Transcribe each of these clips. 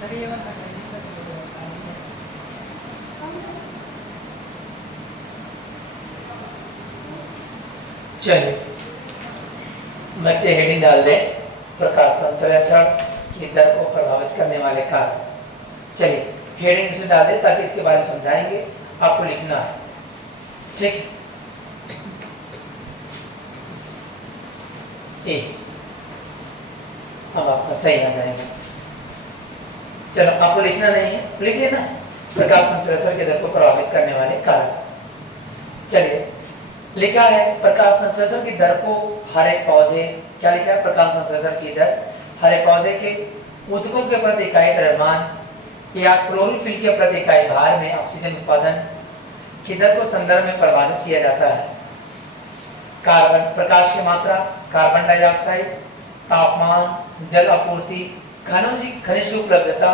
Sir ये वाला हटाइए सर, ये तो बता दीजिए। चलिए बच्चे हेडिंग डाल दें, प्रकाश संश्लेषण की दर को प्रभावित करने वाले कारक। चलिए हेडिंग इसे डाल दें ताकि इसके बारे में समझाएंगे, आपको लिखना है, ठीक है। ए अब आपका सही आ जाएगा। चलो आपको लिखना नहीं है, लिख लेना, प्रकाश संश्लेषण की दर को प्रभावित करने वाले कारक। चलिए लिखा है प्रकाश संश्लेषण की दर को हरे पौधे, क्या लिखा है, प्रकाश संश्लेषण की दर हरे पौधे के ऊतकों के प्रति इकाई द्रव्यमान या क्लोरोफिल के प्रति इकाई भार में ऑक्सीजन उत्पादन की दर को संदर्भ में परिभाषित किया जाता है। कार्बन, प्रकाश की मात्रा, कार्बन डाइऑक्साइड, तापमान, जल आपूर्ति, खनिज की उपलब्धता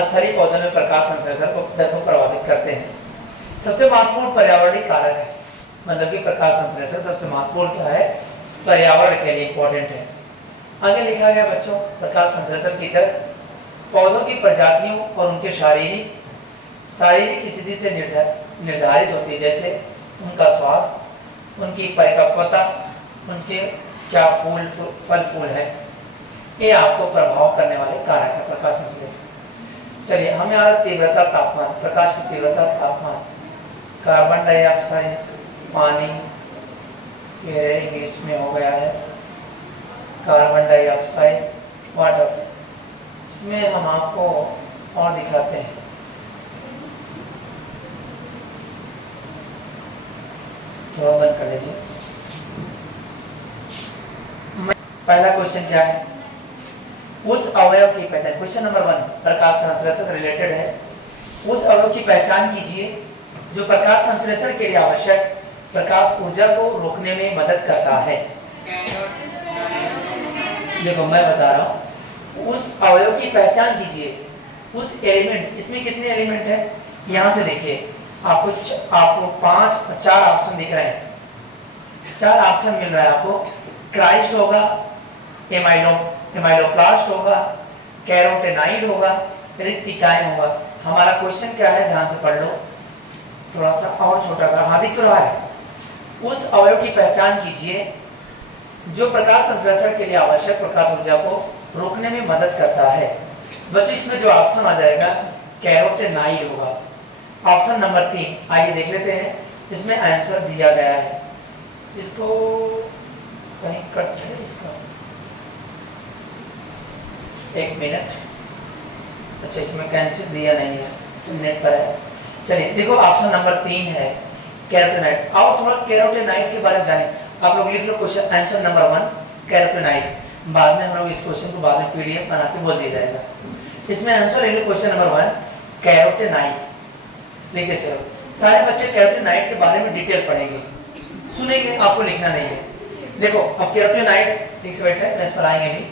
स्थलीय पौधों में प्रकाश संश्लेषण को दर को प्रभावित करते हैं। सबसे महत्वपूर्ण पर्यावरणीय कारक है, मतलब कि प्रकाश संश्लेषण सबसे महत्वपूर्ण क्या है, पर्यावरण के लिए इंपॉर्टेंट है। आगे लिखा गया बच्चों, प्रकाश संश्लेषण की दर पौधों की प्रजातियों और उनके शारीरिक स्थिति से निर्धारित होती है, जैसे उनका स्वास्थ्य, उनकी परिपक्वता, उनके क्या फल फूल है, ये आपको प्रभाव करने वाले कारक है प्रकाश संश्लेषण। चलिए हमें आ रहा तीव्रता तापमान, प्रकाश की तीव्रता तापमान, कार्बन डाइऑक्साइड, पानी, ये इंग्लिश में हो गया है, कार्बन डाइऑक्साइड, वाटर। इसमें हम आपको और दिखाते हैं, थोड़ा बंद कर लीजिए। पहला क्वेश्चन क्या है, उस अवयव की पहचान, क्वेश्चन नंबर 1 प्रकाश संश्लेषण से रिलेटेड है। उस अवयव की पहचान कीजिए जो प्रकाश संश्लेषण के लिए आवश्यक प्रकाश ऊर्जा को रोकने में मदद करता है। देखो मैं बता रहा हूँ, उस अवयव की पहचान कीजिए, उस एलिमेंट, इसमें कितने एलिमेंट है, यहाँ से देखिए आपको 4 ऑप्शन दिख रहे हैं, 4 ऑप्शन मिल रहा है आपको। क्राइस्ट होगा, एमाइलोप्लास्ट होगा, कैरोटेनाइड होगा, रिक्टिकाइम होगा। हमारा क्वेश्चन क्या है, ध्यान से पढ़ लो, थोड़ा सा और छोटा कर, हाँ दिख रहा है। उस अवयव की पहचान कीजिए जो प्रकाश संश्लेषण के लिए आवश्यक प्रकाश ऊर्जा को रोकने में मदद करता है। बच्चों इसमें जो ऑप्शन आ जाएगा कैरोटेनाइड होगा, ऑप्शन नंबर 3। आइए देख लेते हैं, इसमें आंसर दिया गया है, इसको कहीं कट है इसका, एक मिनट, अच्छा इसमें कैंसिल दिया नहीं है, नेट पर है। चलिए देखो ऑप्शन नंबर 3 है कैरोटेनाइड। आओ थोड़ा कैरोटेनाइड के बारे में जाने, आप लोग लिख लो क्वेश्चन आंसर नंबर 1 कैरोटेनाइड, बाद में हम लोग इस क्वेश्चन को बाद में पीडीएफ बना के बोल दिया जाएगा। इसमें आंसर लिख लो क्वेश्चन नंबर 1 कैरोटेनाइड। लिखे चलो, सारे बच्चे कैरोटेनाइड के बारे में डिटेल पढ़ेंगे, सुनेंगे, आपको लिखना नहीं है। देखो अब कैरोटेनाइड, ठीक से बैठे, मैं इस पर आएंगे भी,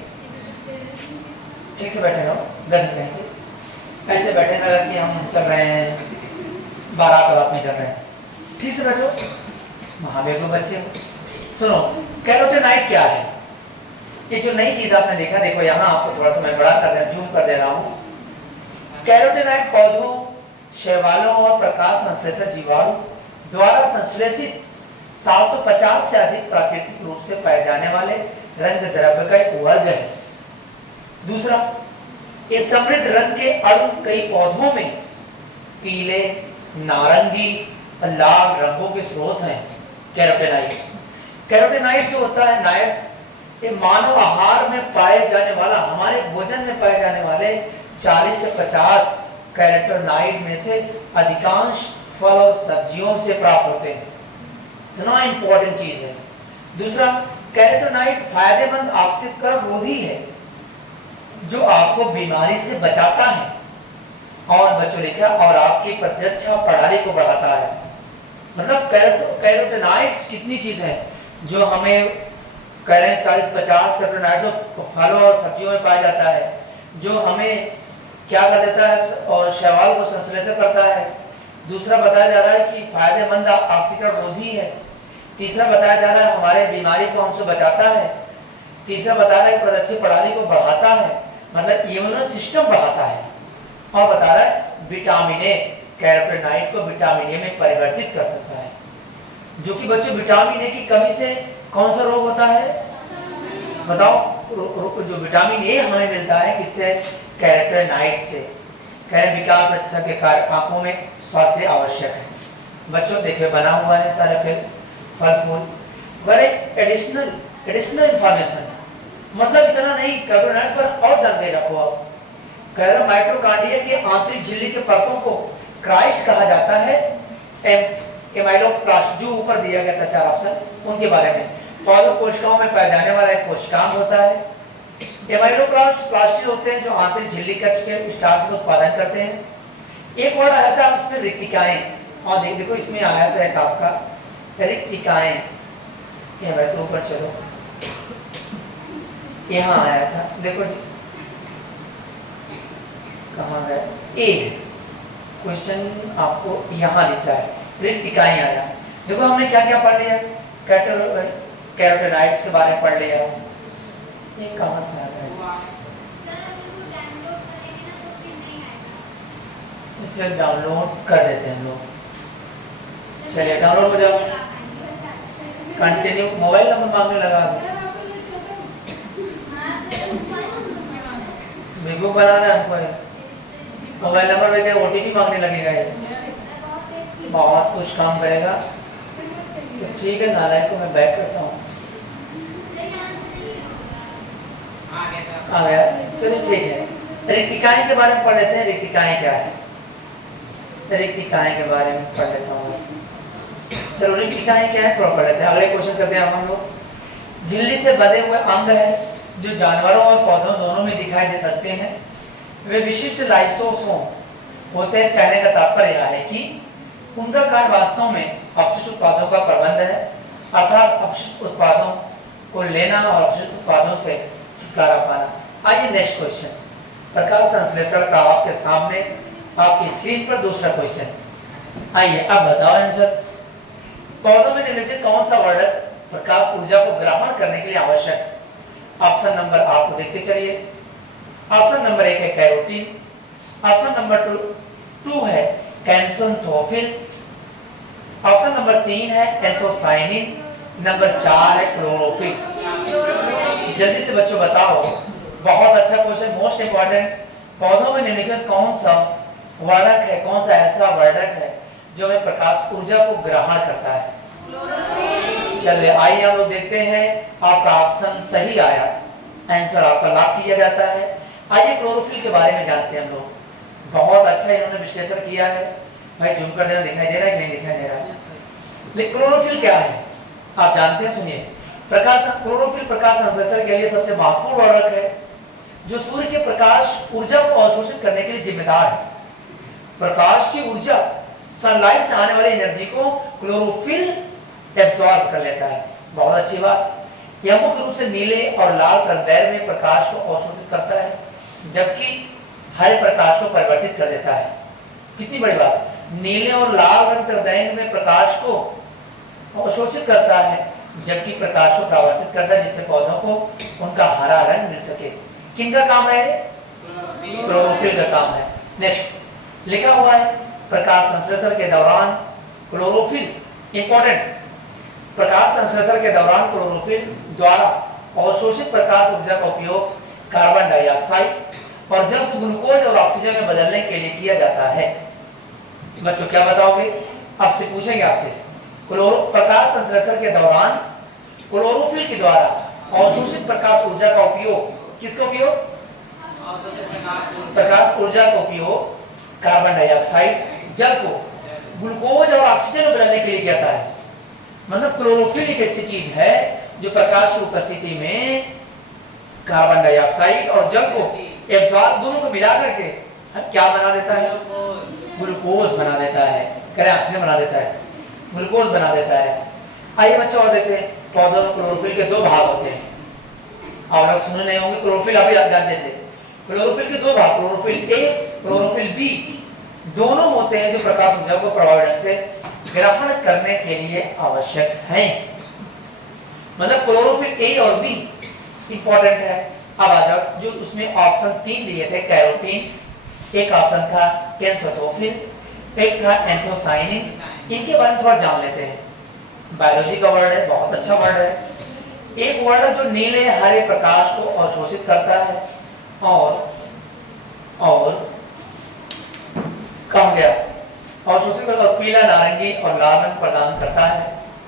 ठीक से बैठे रहो, गलत कहेंगे, ऐसे बैठे अगर कि हम चल रहे हैं बारात में चल रहे हैं, ठीक से बैठो, महावीर को बच्चे सुनो। कैरोटेनाइड क्या है, ये जो नई चीज आपने देखा, देखो यहाँ आपको थोड़ा सा मैं बड़ा कर दे, जूम कर दे रहा हूँ। कैरोटेनाइड पौधों, शैवालों और प्रकाश संश्लेषण जीवाणु द्वारा संश्लेषित 750 से अधिक प्राकृतिक रूप से पाए जाने वाले रंग द्रव्य का एक वर्ग है। दूसरा, ये समृद्ध रंग के अणु कई पौधों में पीले, नारंगी और लाल रंगों के स्रोत हैं। कैरोटेनाइड, कैरोटेनाइड जो होता है नाइट्स, ये मानव आहार में पाए जाने वाला, हमारे भोजन में पाए जाने वाले 40 से 50 कैरोटेनाइड में से अधिकांश फल और सब्जियों से प्राप्त होते हैं। इतना इंपॉर्टेंट चीज है। दूसरा, कैरोटेनाइड फायदेमंद ऑक्सीकरण रोधी है जो आपको बीमारी से बचाता है, और बच्चों लिखा, और आपकी प्रतिरक्षा प्रणाली को बढ़ाता है। मतलब कैरोटेनाइड्स कितनी चीज है जो हमें कह रहे हैं 40-50 कैरोटेनाइड्स जो फलों और सब्जियों में पाया जाता है, जो हमें क्या कर देता है और शैवाल को संश्लेषण करता है। दूसरा बताया जा रहा है कि फायदेमंद ऑक्सीकरण रोधी है। तीसरा बताया जा रहा है हमारे बीमारी को हमसे बचाता है। तीसरा बता रहा है प्रतिरक्षा प्रणाली को बढ़ाता है, मतलब इम्यूनो सिस्टम बढ़ाता है। और बता रहा है विटामिन ए कैरोटीनॉइड को विटामिन ए में परिवर्तित कर सकता है, जो कि बच्चों विटामिन ए की कमी से कौन सा रोग होता है बताओ? जो विटामिन ए हमें मिलता है किससे? कैरोटीनॉइड से। कह विकास प्रतिशत के कार्य आंखों में स्वास्थ्य आवश्यक है। बच्चों देखिए बना हुआ है सारे फल फूल पर एडिशनल इंफॉर्मेशन, मतलब इतना नहीं, कैरोटीनॉइड्स पर और जानकारी रखो आप। कह रहा माइटोकॉन्ड्रिया के आंतरिक झिल्ली के परतों को क्राइस्ट कहा जाता है। एमाइलोप्लास्ट जो ऊपर दिया गया था 4 ऑप्शन उनके बारे में। पौधों कोशिकाओं में पाया जाने वाला एक कोशिकांग होता है। एमाइलोप्लास्ट प्लास्टिड होते हैं जो आंतरिक झिल्ली कक्ष के स्टार्च का उत्पादन करते हैं। एक वर्ड आया था इसमें रिक्तिकाएं, और देखो इसमें आया था एक आपका रिक्तिकाएं, ये भाई तो ऊपर चलो, यहाँ आया था देखो जी, कहाँ गए? ए क्वेश्चन आपको यहाँ लिखा है रिक्तिकाएं आया। देखो हमने क्या क्या पढ़ लिया, कैरोटीनॉइड्स के बारे में पढ़ लिया। ये कहाँ से आ गया? इसे डाउनलोड कर देते हैं हम लोग। चलिए डाउनलोड हो जाओ। कंटिन्यू मोबाइल नंबर मांगने लगा, वीडियो बना रहे हमको मोबाइल नंबर में क्या ओटीपी मांगने लगेगा? ये बहुत कुछ काम करेगा। तो ठीक है नालायक को मैं बैक करता हूँ। आ गया, चलिए ठीक है। रिक्तिकाएं के बारे में पढ़ लेते हैं। रिक्तिकाएं क्या है? रिक्तिकाएं के बारे में पढ़ लेता हूँ। चलो रिक्तिकाएं क्या है थोड़ा पढ़ लेते हैं। अगले क्वेश्चन चलते हैं हम लोग। झिल्ली से बंधे हुए अंग है जो जानवरों और पौधों दोनों में दिखाई दे सकते हैं। वे विशिष्ट लाइसोसोम होते हैं। कहने का तात्पर्य यह है कि उनका कार्य वास्तव में अपशिष्ट उत्पादों का प्रबंध है, अर्थात अपशिष्ट उत्पादों को लेना और अपशिष्ट उत्पादों से छुटकारा पाना। आइए नेक्स्ट क्वेश्चन, प्रकाश संश्लेषण का आपके सामने आपकी स्क्रीन पर दूसरा क्वेश्चन। आइए अब बताओ आंसर। पौधों में निम्नलिखित कौन सा वर्णक प्रकाश ऊर्जा को ग्रहण करने के लिए आवश्यक है? ऑप्शन नंबर आपको देखते चलिए। ऑप्शन नंबर 1 है कैरोटीन, ऑप्शन नंबर 2 है कैंसोथोफिल, ऑप्शन नंबर 3 है एंथोसाइनिन, नंबर 4 है क्लोरोफिल। जल्दी से बच्चों बताओ, बहुत अच्छा क्वेश्चन, मोस्ट इंपॉर्टेंट। पौधों में निम्नलिखित कौन सा वर्णक है, कौन सा ऐसा वर्णक है जो हमें प्रकाश ऊर्जा को ग्रहण करता है? चलिए आइए हम लोग देखते हैं। आपका ऑप्शन सही आया, आंसर आपका लॉक किया जाता है। आइए क्लोरोफिल के बारे में जानते हैं हम लोग। बहुत अच्छा इन्होंने विश्लेषण किया है। भाई जूम कर देना, दिखाई दे रहा है कि नहीं दिखाई दे रहा है? क्लोरोफिल क्या है आप जानते हैं? सुनिए, क्लोरोफिल प्रकाश संश्लेषण के लिए सबसे महत्वपूर्ण वर्णक है जो सूर्य के प्रकाश ऊर्जा को अवशोषित करने के लिए जिम्मेदार है। प्रकाश की ऊर्जा, सनलाइट से आने वाली एनर्जी को क्लोरोफिल एब्जॉर्ब कर लेता है। बहुत अच्छी बात। यह मुख्य रूप से नीले और लाल तरंगदैर्घ्य में प्रकाश को अवशोषित करता है, जबकि हरे प्रकाश को परिवर्तित कर देता है। कितनी बड़ी बात, नीले और लाल रंग तरंगदैर्घ्य में प्रकाश को अवशोषित करता है, जबकि प्रकाश को परावर्तित करता है, जिससे पौधों को उनका हरा रंग मिल सके। किनका काम है? क्लोरोफिल का काम है। नेक्स्ट लिखा हुआ है प्रकाश संश्लेषण के दौरान क्लोरोफिल, इंपॉर्टेंट, प्रकाश संश्लेषण के दौरान क्लोरोफिल द्वारा अवशोषित प्रकाश ऊर्जा का उपयोग कार्बन डाइऑक्साइड और जल को ग्लूकोज और ऑक्सीजन में बदलने के लिए किया जाता है। बच्चों क्या बताओगे? आपसे पूछेंगे आपसे, प्रकाश संश्लेषण के दौरान क्लोरोफिल के द्वारा अवशोषित प्रकाश ऊर्जा का उपयोग, किसका उपयोग? प्रकाश ऊर्जा का उपयोग कार्बन डाइऑक्साइड, जल को ग्लूकोज और ऑक्सीजन में बदलने के लिए किया जाता है। मतलब क्लोरोफिल एक ऐसी चीज है जो प्रकाश की उपस्थिति में कार्बन डाइऑक्साइड और जल को एब्जॉर्ब, दोनों को मिला करके क्या बना देता है? ग्लूकोज बना देता है। करें ऑक्सीजन बना देता है, ग्लूकोज बना देता है। आइए बच्चों और देखते हैं, पौधों में क्लोरोफिल के 2 भाग होते हैं। आप लोग सुने नहीं होंगे, क्लोरोफिल अभी आप जानते थे। क्लोरोफिल के 2 भाग, क्लोरोफिल ए, क्लोरोफिल बी, दोनों होते हैं जो प्रकाश ऊर्जा को प्रभावी ढंग से ग्रहण करने के लिए आवश्यक हैं। मतलब क्लोरोफिल ए और बी इंपॉर्टेंट है। अब आ जाओ, जो उसमें ऑप्शन 3 दिए थे, कैरोटीन, एक ऑप्शन था टेंसोथोफिल, एक था एंथोसाइनिन। इनके बारे में थोड़ा जान लेते हैं। बायोलॉजी का वर्ड है, बहुत अच्छा वर्ड है। एक वर्ड है जो नीले हरे प्रकाश को अवशोषित करता है और कहा गया अवशोषित करता और पीला नारंगी और लाल रंग प्रदान करता है।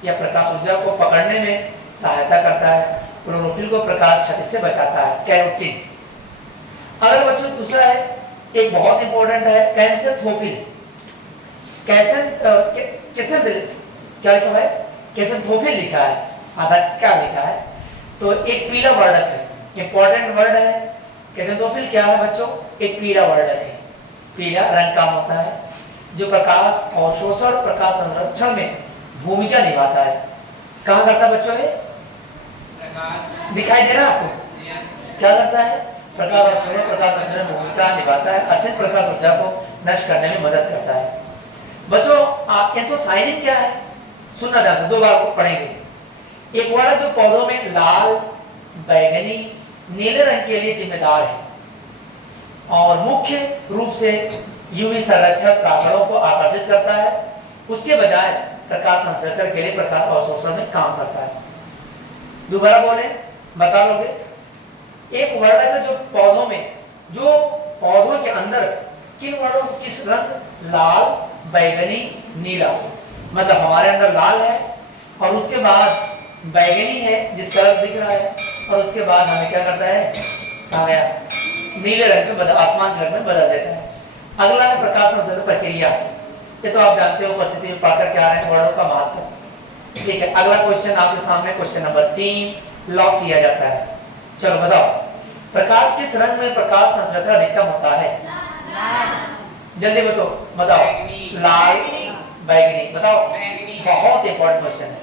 यह प्रकाश ऊर्जा को पकड़ने में सहायता करता है। क्लोरोफिल को प्रकाश क्षति से बचाता है। कैरोटीन। अगर बच्चों दूसरा है, एक बहुत इंपॉर्टेंट है कैंसरथोफिल। क्या लिखा हुआ है? कैंसरथोफिल लिखा है, आधा क्या लिखा है? तो एक पीला वर्णक है, इंपॉर्टेंट वर्ड है। कैंसरथोफिल क्या है बच्चों? एक पीला वर्णक है, पीला रंग का होता है, जो प्रकाश अवशोषण प्रकाश संरक्षण में भूमिका निभाता है। कहाँ करता है बच्चों? ये दिखाई दे रहा है आपको? क्या करता है? प्रकाश अवशोषण प्रकाश संरक्षण में भूमिका निभाता है, अतिरिक्त प्रकाश ऊर्जा को नष्ट करने में मदद करता है। बच्चों एंथोसाइनिन क्या है? सुनना ध्यान से, 2 बार पढ़ेंगे। एक वर्ड जो पौधों में लाल, बैगनी, नीले रंग के लिए जिम्मेदार है और मुख्य रूप से यूवी संरक्षक प्रांगणों को आकर्षित करता है, उसके बजाय प्रकाश संश्लेषण के लिए प्रकाश अवशोषण में काम करता है। दोबारा बोले, बता लोगे? एक वर्ड है जो पौधों में, जो पौधों के अंदर किन वर्णों किस रंग? लाल, बैगनी, नीला। मतलब हमारे अंदर लाल है और उसके बाद बैगनी है जिस तरफ दिख रहा है, और उसके बाद हमें क्या करता है? कहा गया नीले रंग में बदल, आसमान रंग में बदल देता है। अगला है प्रकाश संश्लेषण प्रक्रिया। ये तो आप जानते हो, उपस्थिति में पढ़कर क्या रहे हैं, वर्णों का महत्व। ठीक है, अगला क्वेश्चन आपके सामने, क्वेश्चन नंबर 3 लॉक किया जाता है। चलो बताओ, प्रकाश किस रंग में प्रकाश संश्लेषण अधिकतम होता है? जल्दी बताओ। लाल, बैगनी। बताओ, बहुत इंपॉर्टेंट क्वेश्चन है।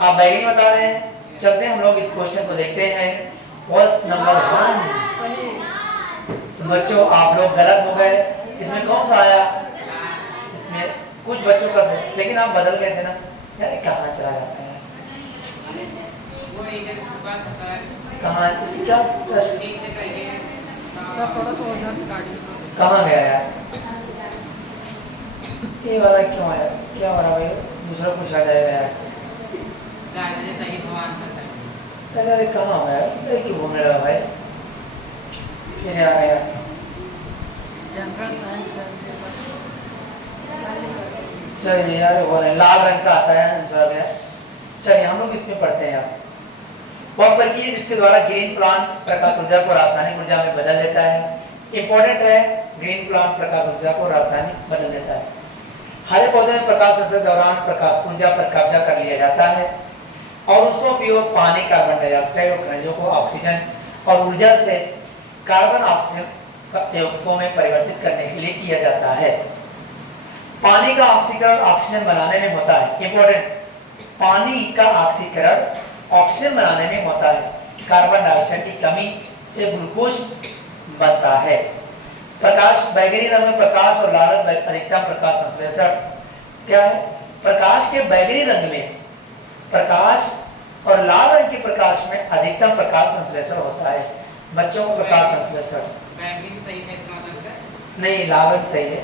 आप बैगनी बता रहे हैं। चलते हम लोग इस क्वेश्चन को देखते हैं। Question number 1। तो बच्चों आप लोग गलत हो गए। इसमें कौन सा आया? इसमें कुछ बच्चों का सही, लेकिन आप बदल गए थे ना यार। कहाँ चला जाता है? कहाँ? इसकी क्या सब थोड़ा सा उधर से काटिए। कहाँ गया यार? ये वाला क्यों आया? क्या हो रहा है? दूसरा पूछा जाएगा यार। सही भगवान से अरे कहाँ हो यार? अरे क्यों घूम रहा भाई? फिर आ गया जनरल साइंस। चलिए यार, वो लाल रंग का आता है, आंसर आ गया। चलिए हम लोग इसमें पढ़ते हैं। आप वह प्रक्रिया जिसके द्वारा ग्रीन प्लांट प्रकाश ऊर्जा को रासायनिक ऊर्जा में बदल देता है। इंपॉर्टेंट है, ग्रीन प्लांट प्रकाश ऊर्जा को रासायनिक बदल देता है। हरे पौधे में प्रकाश संश्लेषण के दौरान प्रकाश ऊर्जा पर कब्जा कर लिया जाता है और उसका उपयोग पानी, कार्बन डाइऑक्साइड और खनिजों को ऑक्सीजन और ऊर्जा से कार्बन ऑक्सीजन यौगिकों में परिवर्तित करने के लिए किया जाता है। पानी का ऑक्सीकरण ऑक्सीजन बनाने में होता है। इंपॉर्टेंट, पानी का ऑक्सीकरण ऑक्सीजन बनाने में होता है। कार्बन डाइऑक्साइड की कमी से ग्लूकोज बनता है। प्रकाश बैगनी रंग में प्रकाश और लाल रंग में अधिकतम प्रकाश संश्लेषण क्या है? प्रकाश के बैगनी रंग में प्रकाश और लाल रंग के प्रकाश में अधिकतम प्रकाश संश्लेषण होता है। बच्चों को प्रकाश संश्लेषण बैगनी सही है इसका मतलब? नहीं, लाल रंग सही है।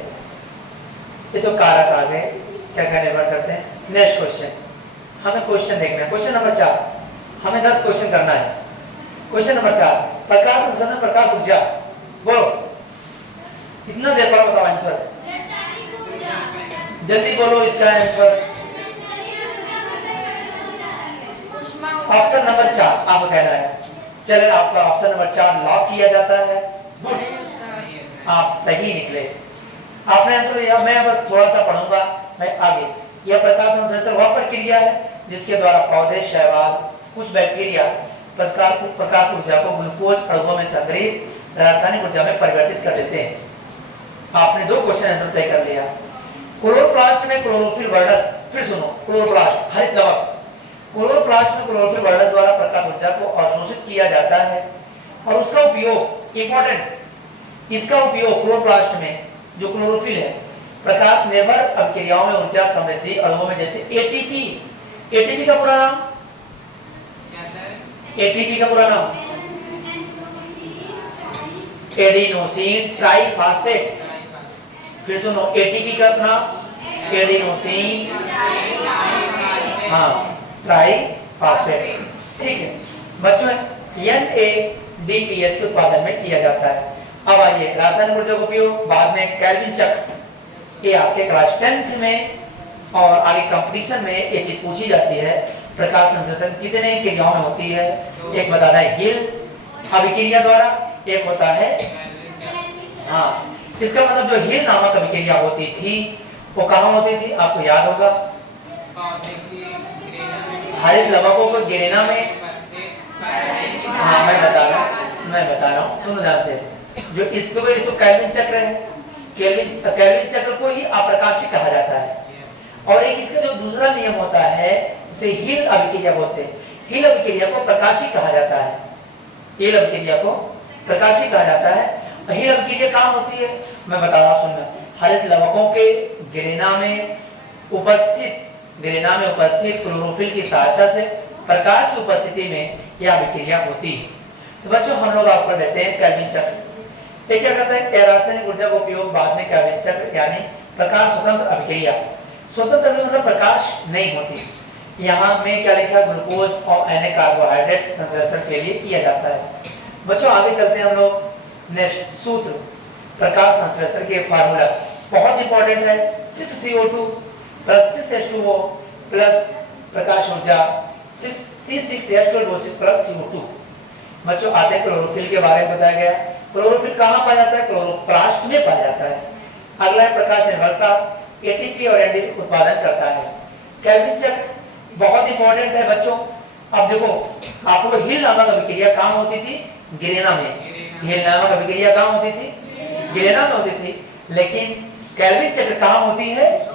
ये तो कारक आ गए, क्या क्या निर्भर करते हैं। नेक्स्ट क्वेश्चन, हमें क्वेश्चन देखना है। क्वेश्चन नंबर 4, हमें 10 क्वेश्चन करना है। क्वेश्चन नंबर 4, प्रकाश संश्लेषण प्रकाश ऊर्जा। बोलो, इतना देर पर बताओ आंसर। जल्दी बोलो इसका आंसर। ऑप्शन नंबर 4 आपको कहना है। चले, आपका ऑप्शन नंबर 4 लॉक किया जाता है। गुड, आप सही निकले। आपने आंसर दिया। मैं बस थोड़ा सा पढ़ूंगा, मैं आगे। यह प्रकाश संश्लेषण वह प्रक्रिया है जिसके द्वारा पौधे, शैवाल, कुछ बैक्टीरिया प्रकाश ऊर्जा को ग्लूकोज अणुओं में संग्रहित रासायनिक ऊर्जा में परिवर्तित कर देते हैं। आपने 2 क्वेश्चन आंसर सही कर लिया। क्लोरोप्लास्ट में क्लोरोफिल वर्णक, फिर सुनो, क्लोरोप्लास्ट हरित लवक। क्लोरोप्लास्ट में क्लोरोफिल वर्णक द्वारा प्रकाश ऊर्जा को अवशोषित किया जाता है और उसका उपयोग, इंपॉर्टेंट, इसका उपयोग क्लोरोप्लास्ट में जो क्लोरोफिल है प्रकाश निर्भर अभिक्रियाओं में ऊर्जा समृद्धि अणुओं में, जैसे एटीपी। एटीपी का पूरा नाम क्या सर? एटीपी का पूरा नाम एडिनोसिन ट्राइफॉस्फेट। फिर सुनो एटीपी का नाम एडिनोसिन हाँ ट्राइफॉस्फेट। ठीक है बच्चों NADPH के उत्पादन में किया जाता है। अब आइए रासायनिक ऊर्जा का उपयोग बाद में केल्विन चक्र, ये आपके क्लास 10th में और आगे कंपटीशन में ये चीज पूछी जाती है। प्रकाश संश्लेषण कितने क्रियाओं में होती है? एक बताना है हिल अभिक्रिया द्वारा, एक होता है हाँ इसका मतलब जो हिल नामक अभिक्रिया होती थी वो कहाँ होती थी आपको याद होगा? हरित लवकों को गिरेना में। हाँ मैं बता रहा हूँ सुनो ध्यान से। जो इसको तो केल्विन चक्र है, केल्विन चक्र को ही अप्रकाशिक कहा जाता है। और एक इसका जो दूसरा नियम होता है उसे हिल अभिक्रिया बोलते हैं। हिल अभिक्रिया को प्रकाशिक कहा जाता है, हिल अभिक्रिया को प्रकाशिक कहा जाता है। हिल अभिक्रिया कहाँ होती है मैं बता रहा हूँ सुनना। हरित लवकों के गिरेना में उपस्थित क्लोरोफिल की सहायता से प्रकाश की उपस्थिति में यह अभिक्रिया होती है। तो बच्चों हम लोग आपको देते हैं केल्विन चक्र। ये क्या कहता है? रासायनिक ऊर्जा का उपयोग बाद में केल्विन चक्र यानी प्रकाश स्वतंत्र अभिक्रिया। स्वतंत्र मतलब प्रकाश नहीं होती। यहाँ में क्या लिखा? ग्लूकोज और Na कार्बोहाइड्रेट संश्लेषण के लिए किया जाता है। बच्चों आगे चलते हैं हम लोग। नेक्स्ट सूत्र प्रकाश संश्लेषण के फार्मूला बहुत इंपॉर्टेंट है। 6CO2 प्लस 6H2O प्लस प्रकाश ऊर्जा 6C6H12O6 प्लस CO2। बच्चों आते हैं क्लोरोफिल के बारे में बताया गया। क्लोरोफिल कहाँ पाया जाता है? क्लोरोप्लास्ट में पाया जाता है। अगला है प्रकाश निर्भरता, एटीपी और एनडीपी उत्पादन करता है। केल्विन चक्र बहुत इंपॉर्टेंट है बच्चों। अब देखो आपको हिल नामक अभिक्रिया कहाँ होती थी? गिरेना में। हिल नामक अभिक्रिया कहाँ होती थी? गिरेना में होती थी। लेकिन केल्विन चक्र कहाँ होती है?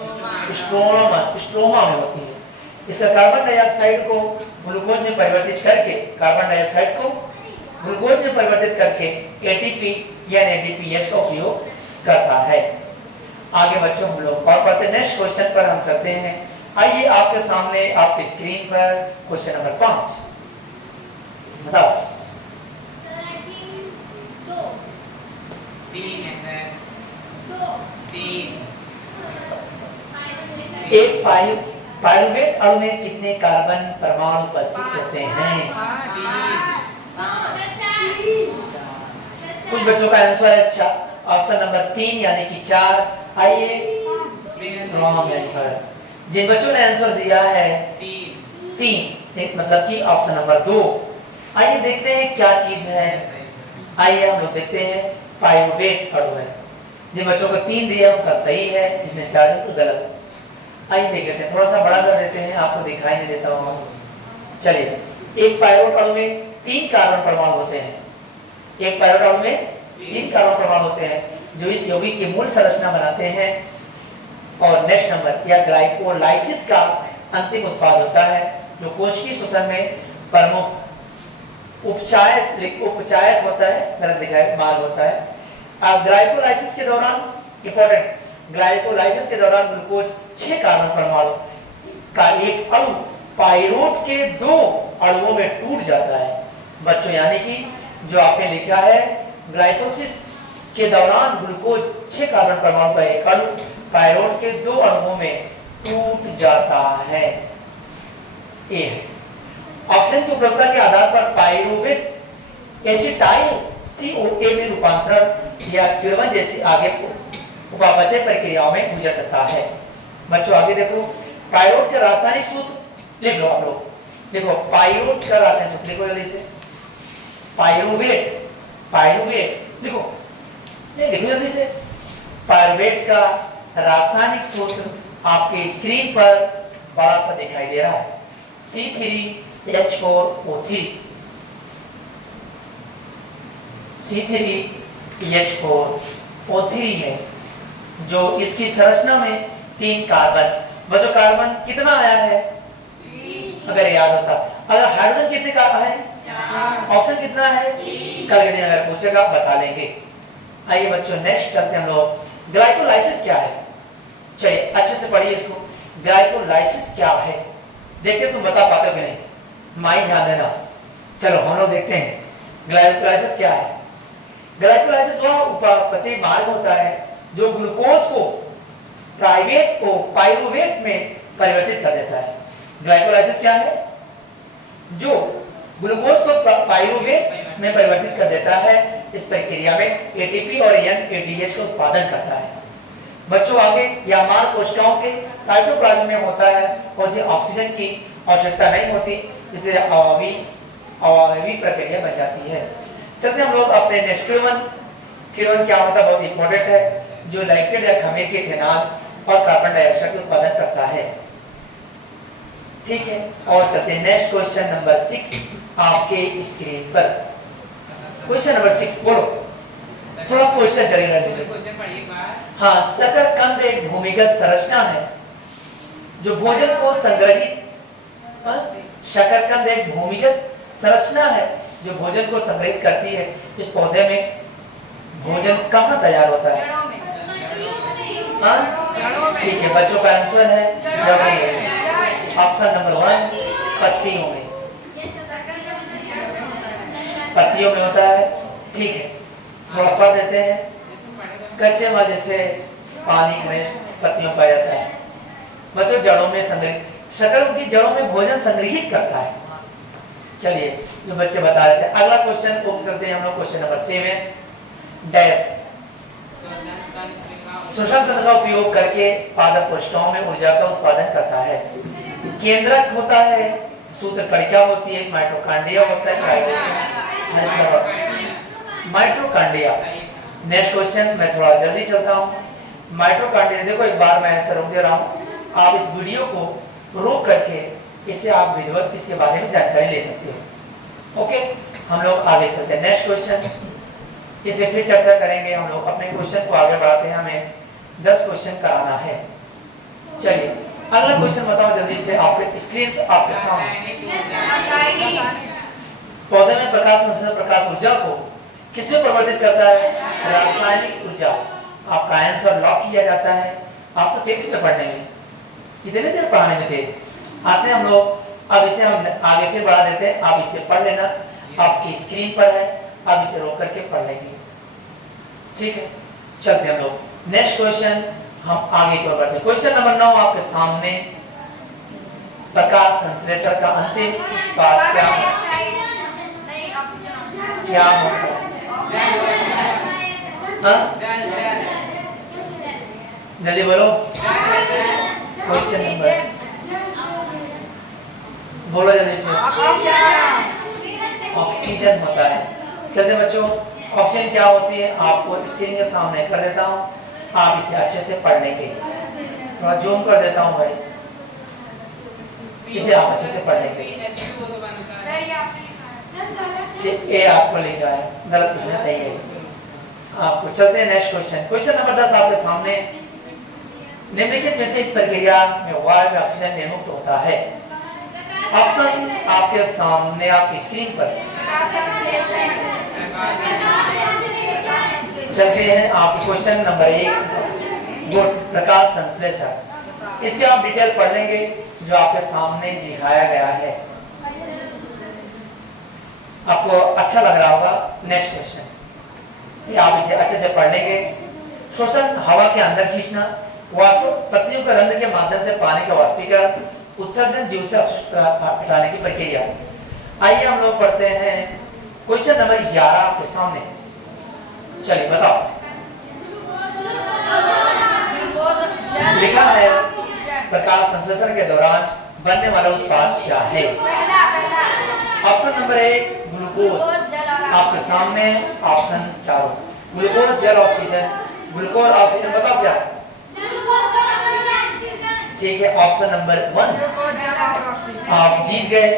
स्ट्रोमा में होती है। इसका कार्बन डाइऑक्साइड को ग्लूकोज में परिवर्तित करके एटीपी या एडीपीएच का उपयोग करता है। आगे बच्चों हम लोग और पढ़ते हैं। नेक्स्ट क्वेश्चन पर हम चलते हैं। आइए आपके सामने आपकी स्क्रीन पर क्वेश्चन नंबर 5 बताओ। 3 है सर। 3 एक पाइरुवेट अणु में कितने कार्बन परमाणु उपस्थित होते हैं? कुछ बच्चों का आंसर है ऑप्शन नंबर 3 यानी कि 4। आइए रॉन्ग आंसर। जिन बच्चों ने आंसर दिया है 3 एक मतलब कि ऑप्शन नंबर 2। आइए देखते हैं क्या चीज है। आइए हम लोग देखते हैं पाइरुवेट अणु है। जिन बच्चों को 3 दिया उनका सही है, जिसने 4 दिया तो गलत। आइए देख लेते हैं, थोड़ा सा बड़ा कर देते हैं, आपको दिखाई नहीं देता होगा। चलिए एक पाइरुवेट अणु में 3 कार्बन परमाणु होते हैं। एक पाइरुवेट अणु में 3 कार्बन परमाणु होते हैं जो इस यौगिक की मूल संरचना बनाते हैं। और नेक्स्ट नंबर यह ग्लाइकोलाइसिस का अंतिम उत्पाद होता है जो कोशिकीय श्वसन में प्रमुख उपचायक होता है, गलत लिखा है, मार्ग होता है। ग्लाइकोलाइसिस के दौरान इंपॉर्टेंट, ग्लाइकोलाइसिस के दौरान ग्लूकोज 6 कार्बन परमाणु का एक अणु पाइरोट के 2 अणुओं में टूट जाता है। बच्चों यानी कि जो आपने लिखा है ग्लाइकोलाइसिस के दौरान ग्लूकोज 6 कार्बन परमाणु का एक अणु पाइरोट के 2 अणुओं में टूट जाता है। ए है ऑप्शन की उपलब्धता के आधार पर पाइरुवेट एसिटाइल COA में रूपांतरण या किण्वन जैसी आगे उपापचय प्रक्रियाओं में गुजर सकता है। बच्चों आगे देखो पाइरोट का रासायनिक सूत्र लिख लो आप लोग। देखो पाइरोट का रासायनिक सूत्र लिखो जल्दी से। पाइरुवेट देखो लिखो जल्दी से। पाइरुवेट का रासायनिक सूत्र आपके स्क्रीन पर बड़ा सा दिखाई दे रहा है C3H4O3। C3H4O3 है जो इसकी संरचना में 3 कार्बन। बच्चों कार्बन कितना आया है अगर याद होता। अगर हाइड्रोजन कितने का है? ऑप्शन कितना है? कल के दिन अगर पूछेगा बता लेंगे। आइए बच्चों नेक्स्ट चलते हम लोग। ग्लाइकोलाइसिस क्या है? चलिए अच्छे से पढ़िए इसको। ग्लाइकोलाइसिस क्या है देखते तुम बता पाते हो कि नहीं, माइंड ध्यान देना। चलो हम लोग देखते हैं ग्लाइकोलाइसिस क्या है। ग्लाइकोलाइसिस वह उपापचयी मार्ग होता है जो ग्लूकोज को प्राइवेट को पाइरुवेट में परिवर्तित कर देता है। ग्लाइकोलाइसिस क्या है? जो ग्लूकोज को पाइरुवेट में परिवर्तित कर देता है। इस प्रक्रिया में एटीपी और एनएडीएच का उत्पादन करता है। बच्चों आगे यह हमारे कोशिकाओं के साइटोप्लाज्म में होता है और इसे ऑक्सीजन की आवश्यकता नहीं होती, इसे अवायवी प्रक्रिया बन जाती है। चलते हम लोग अपने नेक्स्ट थियोरम क्या होता है, बहुत इंपॉर्टेंट है, जो लैक्टेट या खमीर के इथेनॉल और कार्बन डाइऑक्साइड का उत्पादन करता है। ठीक है, और चलते हैं नेक्स्ट क्वेश्चन नंबर 6 आपके स्क्रीन पर। क्वेश्चन नंबर 6 बोलो, थोड़ा क्वेश्चन चलेगा। क्वेश्चन पढ़िए एक बार। हाँ, शकरकंद एक भूमिगत संरचना है जो भोजन को संग्रहित शकरकंद एक भूमिगत संरचना है जो भोजन को संग्रहित करती है। इस पौधे में भोजन कहाँ तैयार होता है? जड़ों में। ठीक है, बच्चों का आंसर है जड़ों में। ऑप्शन नंबर 1 पत्तियों में, पत्तियों में होता है। ठीक है, थोड़ा पढ़ देते हैं। कच्चे माल जैसे पानी खनिज पत्तियों पाया जाता है। बच्चों जड़ों में संग्रहित, शकरकंद की जड़ों में भोजन संग्रहित करता है। चलिए जो बच्चे बता रहे थे, अगला क्वेश्चन को चलते हैं हम लोग। क्वेश्चन नंबर 7 डैश श्वसन तंत्र का उपयोग करके पादप कोशिकाओं में ऊर्जा का उत्पादन करता है। केंद्रक होता है, सूत्रकणिका होती है, माइटोकॉन्ड्रिया होता है, माइटोकॉन्ड्रिया। नेक्स्ट क्वेश्चन, मैं थोड़ा जल्दी चलता हूँ। माइटोकॉन्ड्रिया देखो, एक बार मैं आंसर रोक दे रहा हूँ, आप इस वीडियो को रोक करके इससे आप विधिवत इसके बारे में जानकारी ले सकते हो। ओके, हम लोग आगे चलते हैं। नेक्स्ट क्वेश्चन, इसे फिर चर्चा करेंगे हम लोग। अपने क्वेश्चन को आगे बढ़ाते हैं, हमें 10 क्वेश्चन कराना है। चलिए अगला क्वेश्चन बताओ जल्दी से, आपके स्क्रीन पर आपके सामने। पौधे में प्रकाश संश्लेषण प्रकाश ऊर्जा को किसमें परिवर्तित करता है? रासायनिक ऊर्जा। आपका आंसर लॉक किया जाता है। आप तो तेज थे पढ़ने में, इतने देर पढ़ाने में तेज आते हैं हम लोग। अब इसे हम आगे फिर बढ़ा देते हैं, आप इसे पढ़ लेना, आपकी स्क्रीन पर है, आप इसे रोक करके पढ़ लेंगे। ठीक है, चलते हैं हम लोग। नेक्स्ट क्वेश्चन हम आगे की ओर बढ़ते हैं। क्वेश्चन नंबर 9 आपके सामने। प्रकाश संश्लेषण का अंतिम पाठ क्या होता है? जल्दी बोलो, क्वेश्चन नंबर बोलो जल्दी से। ऑक्सीजन होता है। चलते बच्चों, ऑक्सीजन क्या होती है आपको स्क्रीन के सामने कर देता हूँ, आप इसे अच्छे से पढ़ लेंगे। थोड़ा जूम कर देता हूँ भाई, इसे आप अच्छे से पढ़ लेंगे। ये आपको लिखा है, गलत कुछ नहीं, सही है आपको। चलते हैं नेक्स्ट क्वेश्चन। क्वेश्चन नंबर 10 आपके सामने। निम्नलिखित में से इस प्रक्रिया में वायु में ऑक्सीजन निर्मुक्त होता है। ऑप्शन आपके सामने आपकी स्क्रीन पर। चलते हैं आपके क्वेश्चन नंबर 1 गुड प्रकाश संश्लेषण। इसके आप डिटेल पढ़ लेंगे जो आपके सामने दिखाया गया है, आपको अच्छा लग रहा होगा। नेक्स्ट क्वेश्चन, ये आप इसे अच्छे से पढ़ लेंगे। श्वसन हवा के अंदर खींचना, वाष्प पत्तियों के रंध्र के माध्यम से पानी का वाष्पीकरण, उत्सर्जन जीव से हटाने की प्रक्रिया। आइए हम लोग पढ़ते हैं क्वेश्चन नंबर 11 आपके सामने। चलिए बताओ, लिखा है प्रकाश संश्लेषण के दौरान बनने वाला उत्पाद क्या है? ऑप्शन नंबर 1 ग्लूकोज आपके सामने। ऑप्शन 4 ग्लूकोज जल ऑक्सीजन। ग्लूकोज ऑक्सीजन बताओ क्या है? ठीक है, ऑप्शन नंबर 1 आप जीत गए।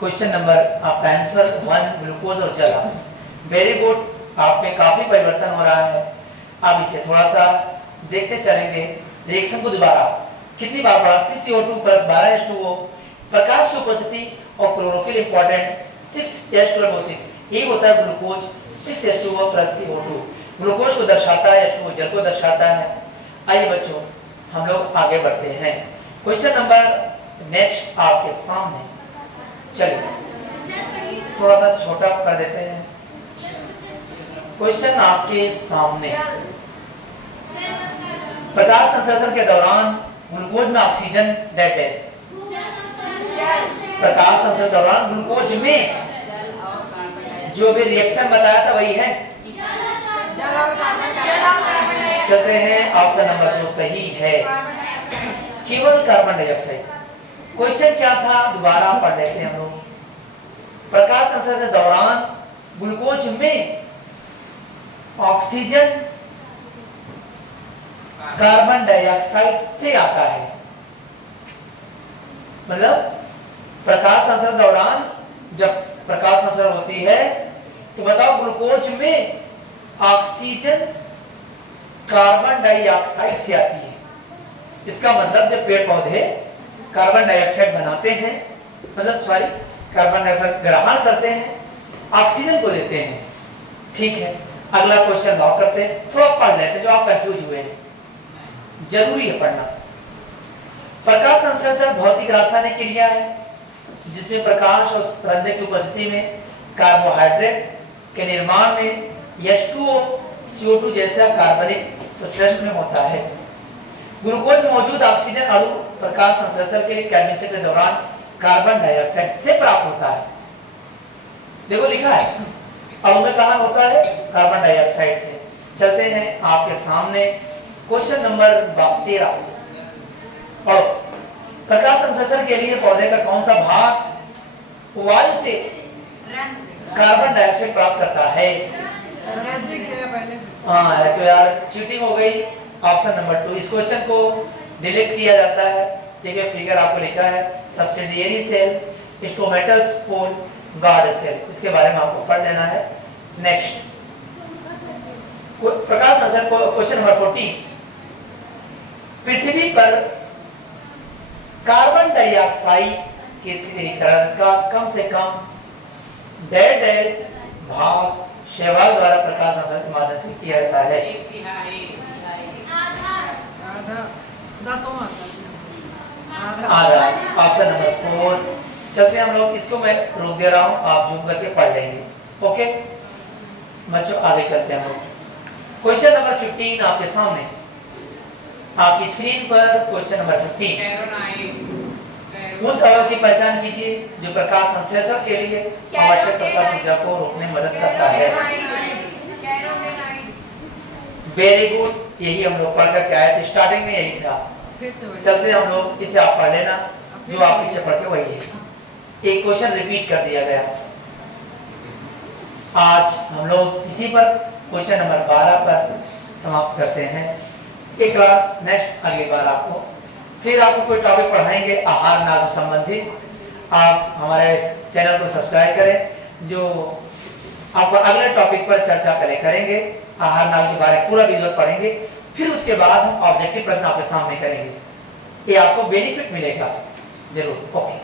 क्वेश्चन नंबर आपका आंसर 1 ग्लूकोज और जल ऑक्सीजन। वेरी गुड, आप में काफी परिवर्तन हो रहा है। अब इसे थोड़ा सा देखते चलेंगे। रिएक्शन को दोबारा कितनी बार पढ़ा? 6CO2 + 12H2O। प्रकाश की उपस्थिति और क्लोरोफिल इंपॉर्टेंट। 6H12O6 ये होता है ग्लूकोज। 6H2O + CO2 ग्लूकोज को दर्शाता है, H2O जल को दर्शाता है। आइए बच्चों हम लोग आगे बढ़ते हैं। क्वेश्चन नंबर नेक्स्ट आपके सामने। चलिए थोड़ा सा छोटा कर देते हैं। क्वेश्चन आपके सामने, प्रकाश संश्लेषण के दौरान ग्लूकोज में ऑक्सीजन डेड डैश, प्रकाश संश्लेषण के दौरान ग्लूकोज में जो भी रिएक्शन बताया था वही है। चलते हैं, ऑप्शन नंबर 2 सही है, केवल कार्बन डाइऑक्साइड। क्वेश्चन क्या था दोबारा पढ़ लेते हैं हम लोग। प्रकाश संश्लेषण के दौरान ग्लूकोज में ऑक्सीजन कार्बन डाइऑक्साइड से आता है, मतलब प्रकाश संश्लेषण दौरान जब प्रकाश संश्लेषण होती है तो बताओ ग्लूकोज में ऑक्सीजन कार्बन डाइऑक्साइड से आती है। इसका मतलब जब पेड़ पौधे कार्बन डाइऑक्साइड बनाते हैं, मतलब सॉरी कार्बन डाइऑक्साइड ग्रहण करते हैं, ऑक्सीजन को देते हैं। ठीक है, अगला क्वेश्चन लॉक करते हैं, थोड़ा पढ़ लेते हैं जो आप कंफ्यूज हुए हैं, जरूरी है पढ़ना। प्रकाश संश्लेषण भौतिक रासायनिक क्रिया है जिसमें प्रकाश और रंजक की उपस्थिति में कार्बोहाइड्रेट के निर्माण में H2O, CO2 जैसा कार्बनिक सब्सटेंस में होता है। ग्लूकोज में मौजूद ऑक्सीजन अणु प्रकाश संश्लेषण के कैल्विन चक्र के दौरान कार्बन डाइऑक्साइड से प्राप्त होता है। देखो लिखा है अणु में कहां होता है, कार्बन डाइऑक्साइड से। चलते हैं आपके सामने क्वेश्चन नंबर 13। और प्रकाश संश्लेषण के लिए पौधे का कौन सा भाग वायु से कार्बन डाइऑक्साइड प्राप्त करता है? हाँ तो यार चीटिंग हो गई। ऑप्शन नंबर 2, इस क्वेश्चन को डिलीट किया जाता है। देखिए फिगर आपको लिखा है, subsidiary cell, stomatal spore, guard cell, इसके बारे में आपको पढ़ लेना है। नेक्स्ट प्रकाश संश्लेषण को क्वेश्चन नंबर 14, पृथ्वी पर कार्बन डाइऑक्साइड के स्थिरीकरण का कम से कम डेढ़ डैश भाग शैवाल द्वारा प्रकाश संश्लेषण के माध्यम से किया जाता है। आधा, ऑप्शन नंबर 4। चलते हैं हम लोग, इसको मैं रोक दे रहा हूं, आप जूम करके पढ़ लेंगे। ओके बच्चों आगे चलते हैं हम लोग। क्वेश्चन नंबर 15 आपके सामने, आपकी स्क्रीन पर क्वेश्चन नंबर 15। उस अवयव की पहचान कीजिए जो प्रकाश संश्लेषण के लिए आवश्यक प्रकाश ऊर्जा को रोकने में मदद करता है। वेरी गुड, यही हम लोग पढ़ कर के आए थे, स्टार्टिंग में यही था। चलते हम लोग, इसे आप पढ़ लेना, जो आप पीछे पढ़ के वही है। एक क्वेश्चन रिपीट कर दिया गया। आज हम लोग इसी पर क्वेश्चन नंबर 12 पर समाप्त करते हैं। एक क्लास नेक्स्ट अगली बार आपको फिर आपको कोई टॉपिक पढ़ाएंगे आहार नाल से संबंधित। आप हमारे चैनल को सब्सक्राइब करें, जो आप अगले टॉपिक पर चर्चा करेंगे। आहार नाल के बारे में पूरा वीडियो पढ़ेंगे, फिर उसके बाद हम ऑब्जेक्टिव प्रश्न आपके सामने करेंगे। ये आपको बेनिफिट मिलेगा जरूर। ओके।